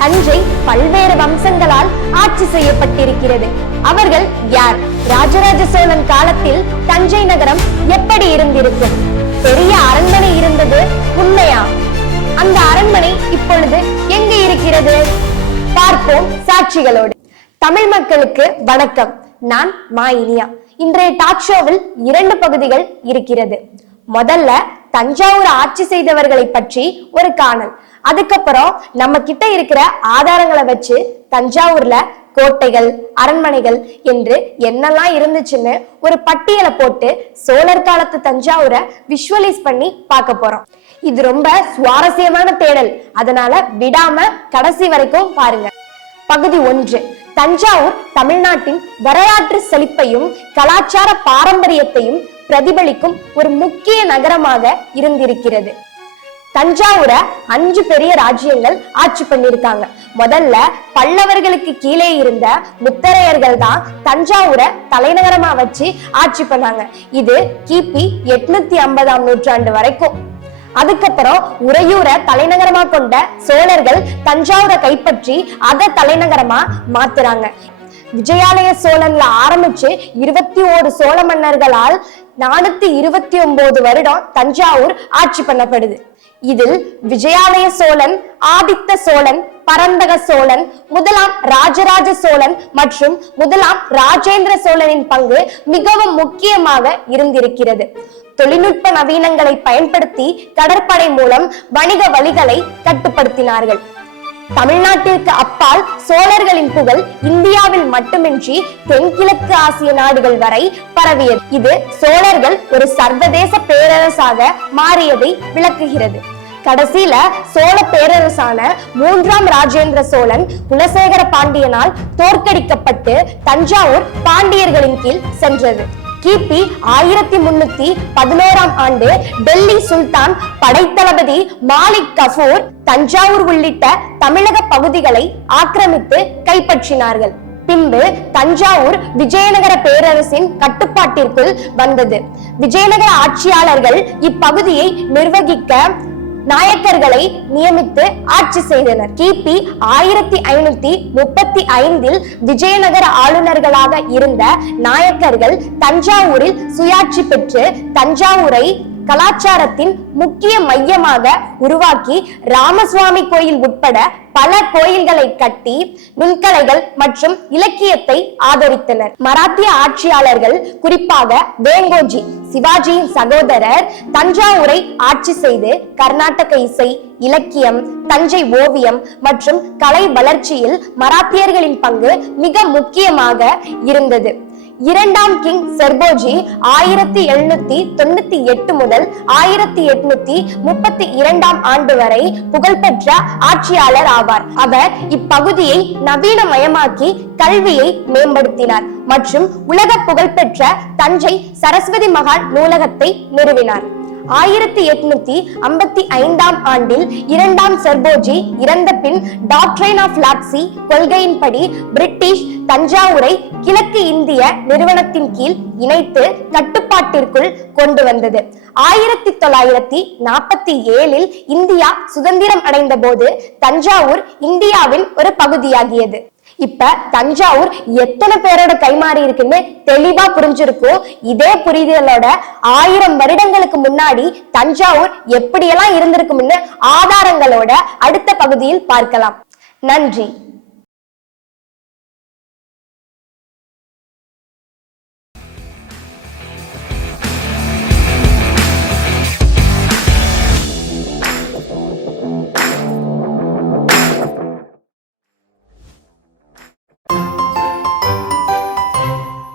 தஞ்சை பல்வேறு வம்சங்களால் ஆட்சி செய்யப்பட்டிருக்கிறது. அவர்கள் யார்? ராஜராஜ சோழன் காலத்தில் தஞ்சை நகரம் எப்படி இருந்திருக்கும்? பெரிய அரண்மனை இருந்தது உண்மையா? அந்த அரண்மனை இப்பொழுது எங்க இருக்கிறது? பார்ப்போம் சாட்சிகளோடு. தமிழ் மக்களுக்கு வணக்கம். நான் மா இனியா இன்றைய டாக் ஷோவில் இரண்டு பகுதிகள் இருக்கிறது. முதல்ல தஞ்சாவூர் ஆட்சி செய்தவர்களை பற்றி ஒரு காணல். அதுக்கப்புறம் நம்ம கிட்ட இருக்கிற ஆதாரங்களை வச்சு தஞ்சாவூர்ல கோட்டைகள் அரண்மனைகள் என்று என்னெல்லாம் இருந்துச்சுன்னு ஒரு பட்டியலை போட்டு சோழர் காலத்து தஞ்சாவூரை விஷுவலைஸ் பண்ணி பார்க்க போறோம். இது ரொம்ப சுவாரஸ்யமான தேடல். அதனால விடாம கடைசி வரைக்கும் பாருங்க. பகுதி ஒன்று. தஞ்சாவூர் தமிழ்நாட்டின் வரலாற்று செழிப்பையும் கலாச்சார பாரம்பரியத்தையும் பிரதிபலிக்கும் ஒரு முக்கிய நகரமாக இருந்திருக்கிறது. தஞ்சாவூரை அஞ்சு பெரிய ராஜ்யங்கள் ஆட்சி பண்ணிருக்காங்க முதல்ல பல்லவர்களுக்கு கீழே இருந்த முத்தரையர்கள் தான் தஞ்சாவூரை தலைநகரமா வச்சு ஆட்சி பண்ணாங்க. இது கிபி எட்நூத்தி ஐம்பதாம் நூற்றாண்டு வரைக்கும். அதுக்கப்புறம் உறையூரை தலைநகரமா கொண்ட சோழர்கள் தஞ்சாவூரை கைப்பற்றி அதை தலைநகரமா மாத்துறாங்க. விஜயாலய சோழன்ல ஆரம்பிச்சு இருபத்தி ஓரு சோழ மன்னர்களால் நானூத்தி இருபத்தி ஒன்பது வருடம் தஞ்சாவூர் ஆட்சி பண்ணப்படுது. இதில் விஜயாலய சோழன் ஆதித்த சோழன் பரந்தக சோழன் முதலாம் ராஜராஜ சோழன் மற்றும் முதலாம் ராஜேந்திர சோழனின் பங்கு மிகவும் முக்கியமாக இருந்திருக்கிறது. தொழில்நுட்ப நவீனங்களை பயன்படுத்தி கடற்படை மூலம் வணிக வழிகளை கட்டுப்படுத்தினார்கள். தமிழ்நாட்டிற்கு அப்பால் சோழர்களின் புகழ் இந்தியாவில் மட்டுமின்றி தென்கிழக்கு ஆசிய நாடுகள் வரை பரவியது. இது சோழர்கள் ஒரு சர்வதேச பேரரசாக மாறியதை விளக்குகிறது. கடைசியில சோழ பேரரசான மூன்றாம் ராஜேந்திர சோழன் குலசேகர பாண்டியனால் தோற்கடிக்கப்பட்டு தஞ்சாவூர் பாண்டியர்களின் கீழ் சென்றது. கிபி ஆயிரத்தி முன்னூத்தி பதினோராம் ஆண்டு டெல்லி சுல்தான் படைத்தளபதி மாலிக் கஃபூர் தஞ்சாவூர் உள்ளிட்ட தமிழக பகுதிகளை ஆக்கிரமித்து கைப்பற்றினார்கள். பின்பு தஞ்சாவூர் விஜயநகர பேரரசின் கட்டுப்பாட்டிற்குள் வந்தது. விஜயநகர ஆட்சியாளர்கள் இப்பகுதியை நிர்வகிக்க நாயக்கர்களை நியமித்து ஆட்சி செய்தனர். கிபி ஆயிரத்தி ஐநூத்தி முப்பத்தி ஐந்தில் விஜயநகர ஆளுநர்களாக இருந்த நாயக்கர்கள் தஞ்சாவூரில் சுயாட்சி பெற்று தஞ்சாவூரை கலாச்சாரத்தின் முக்கிய மையமாக உருவாக்கி ராமசுவாமி கோயில் உட்பட பல கோயில்களை கட்டி நுண்கலைகள் மற்றும் இலக்கியத்தை ஆதரித்தனர். மராத்திய ஆட்சியாளர்கள் குறிப்பாக வேங்கோஜி சிவாஜியின் சகோதரர் தஞ்சாவூரை ஆட்சி செய்து கர்நாடக இசை இலக்கியம் தஞ்சை ஓவியம் மற்றும் கலை வளர்ச்சியில் மராத்தியர்களின் பங்கு மிக முக்கியமாக இருந்தது. இரண்டாம் கிங் செர்போஜி ஆயிரத்தி எழுநூத்தி தொண்ணூத்தி எட்டு முதல் ஆயிரத்தி எட்நூத்தி முப்பத்தி இரண்டாம் ஆண்டு வரை புகழ்பெற்ற ஆட்சியாளர் ஆவார். அவர் இப்பகுதியை நவீனமயமாக்கி கல்வியை மேம்படுத்தினார் மற்றும் உலக புகழ்பெற்ற தஞ்சை சரஸ்வதி மகான் நூலகத்தை நிறுவினார். ஆயிரத்தி எட்நூத்தி ஐம்பத்தி ஐந்தாம் ஆண்டில் இரண்டாம் சர்போஜி இறந்த பின் டாக்ட்ரைன் ஆஃப் லாப்சி கொள்கையின்படி பிரிட்டிஷ் தஞ்சாவூரை கிழக்கு இந்திய நிறுவனத்தின் கீழ் இணைத்து கட்டுப்பாட்டிற்குள் கொண்டு வந்தது. ஆயிரத்தி தொள்ளாயிரத்தி நாற்பத்தி ஏழில் இந்தியா சுதந்திரம் அடைந்த போது தஞ்சாவூர் இந்தியாவின் ஒரு பகுதியாகியது. இப்ப தஞ்சாவூர் எத்தனை பேரோட கைமாறி இருக்குன்னு தெளிவா புரிஞ்சிருக்கும். இதே புரிதலோட ஆயிரம் வருடங்களுக்கு முன்னாடி தஞ்சாவூர் எப்படியெல்லாம் இருந்திருக்கும்னு ஆதாரங்களோட அடுத்த பகுதியில் பார்க்கலாம். நன்றி.